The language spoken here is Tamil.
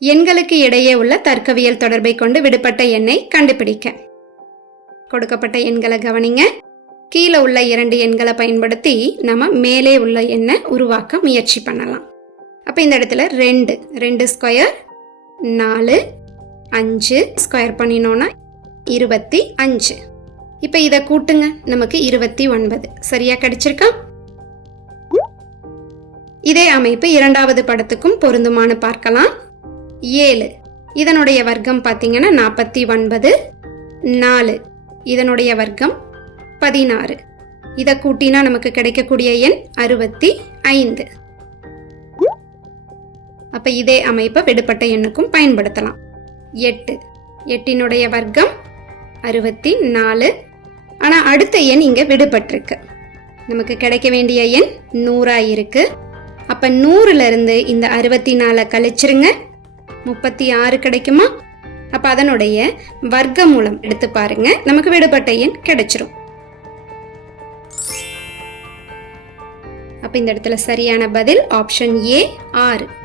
எண்களுக்கு இடையே உள்ள தர்க்கவியல் தொடர்பை கொண்டு விடுபட்ட எண்ணை கண்டுபிடிக்க. கொடுக்கப்பட்ட எண்களை கவனிங்க. கீழே உள்ள இரண்டு எண்களை பயன்படுத்தி நம்ம மேலே உள்ள எண்ணை உருவாக்க முயற்சி பண்ணலாம். அப்போ இந்த இடத்துல ரெண்டு ரெண்டு ஸ்கொயர் நாலு அஞ்சு ஸ்கொயர் பண்ணினோன்னா இருபத்தி அஞ்சு. இப்போ இதை கூட்டுங்க. நமக்கு இருபத்தி ஒன்பது. சரியா கிடைச்சிருக்கா? இதே அமைப்பு இரண்டாவது படத்துக்கும் பொருந்துமான்னு பார்க்கலாம். ஏழு. இதனுடைய வர்க்கம் பார்த்தீங்கன்னா நாற்பத்தி ஒன்பது. நாலு. இதனுடைய வர்க்கம் பதினாறு. இதை கூட்டினா நமக்கு கிடைக்கக்கூடிய எண் அறுபத்தி ஐந்து. அப்போ இதே அமைப்பை விடுபட்ட எண்ணுக்கும் பயன்படுத்தலாம். எட்டு. எட்டினுடைய வர்க்கம் அறுபத்தி நாலு. ஆனால் அடுத்த எண் இங்கே விடுபட்டிருக்கு. நமக்கு கிடைக்க வேண்டிய எண் நூறாக இருக்குது அப்போ நூறுலேருந்து இந்த அறுபத்தி நாலை கழிச்சிருங்க. முப்பத்தி ஆறு கிடைக்குமா? அப்போ அதனுடைய வர்க்க மூலம் எடுத்து பாருங்க. நமக்கு விடுபட்ட எண் கிடைச்சிரும். அப்போ இந்த இடத்துல சரியான பதில் ஆப்ஷன் ஏ ஆறு.